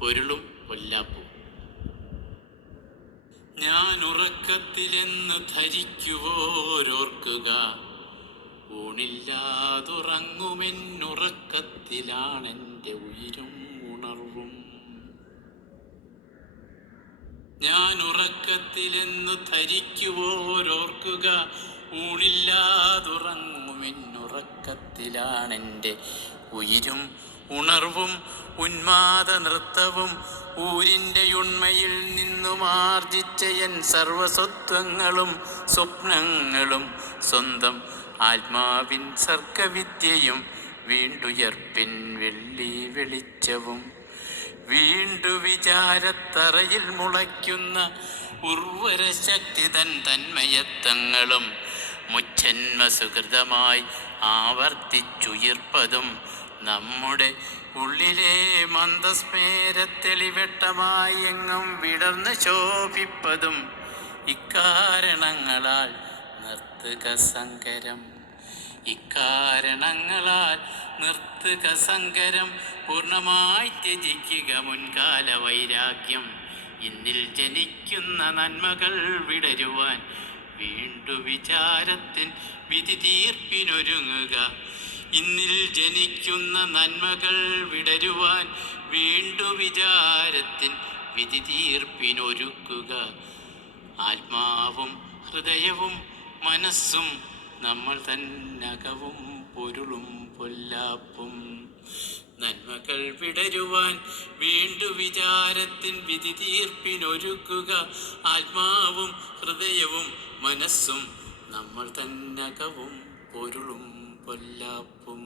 പൊരുളും പൊല്ലാപ്പും. ഞാൻ ഉറക്കത്തിലെന്ന് ധരിക്കുവോരോർക്കുക, ഊണില്ലാതുറങ്ങുമെന്നുറക്കത്തിലാണെൻ്റെ ഉയിരും ഉണർവും. ഞാൻ ഉറക്കത്തിലെന്നു ധരിക്കുവോരോർക്കുക, ഊണില്ലാതുറങ്ങുമെന്നുറക്കത്തിലാണെൻ്റെ ഉയിരും ഉണർവും. ഉന്മാദ നൃത്തവും ഊരിൻ്റെ ഉണ്മയിൽ നിന്നുമാർജിച്ച എൻ സർവസ്വത്വങ്ങളും സ്വപ്നങ്ങളും സ്വന്തം ആത്മാവിൻ സർഗവിദ്യയും വീണ്ടുയർപ്പിൻ വെള്ളി വെളിച്ചവും. വീണ്ടു വിചാരത്തറയിൽ മുളയ്ക്കുന്ന ഉർവര ശക്തി തൻ തന്മയത്വങ്ങളും മുജ്ജന്മ സുഹൃതമായി ആവർത്തിച്ചുയിർപ്പതും നമ്മുടെ ഉള്ളിലെ മന്ദസ്മേരത്തെളിവെട്ടമായി എങ്ങും വിടർന്ന് ശോഭിപ്പതും ഇക്കാരണങ്ങളാൽ നിർത്തുക സങ്കരം. ഇക്കാരണങ്ങളാൽ നിർത്തുക സങ്കരം. പൂർണ്ണമായി ത്യജിക്കുക മുൻകാല വൈരാഗ്യം. ഇന്നിൽ ജനിക്കുന്ന നന്മകൾ വിടരുവാൻ വീണ്ടു വിചാരത്തിൻ വിധി തീർപ്പിനൊരുങ്ങുക. ഇന്നിൽ ജനിക്കുന്ന നന്മകൾ വിടരുവാൻ വീണ്ടു വിചാരത്തിൻ വിധി തീർപ്പിനൊരുക്കുക. ആത്മാവും ഹൃദയവും മനസ്സും നമ്മൾ തന്നകവും പൊരുളും പൊല്ലാപ്പും. നന്മകൾ വിടരുവാൻ വീണ്ടു വിചാരത്തിൻ വിധി തീർപ്പിനൊരുക്കുക. ആത്മാവും ഹൃദയവും മനസ്സും നമ്മൾ തന്നകവും പൊരുളും പൊല്ലാപ്പും.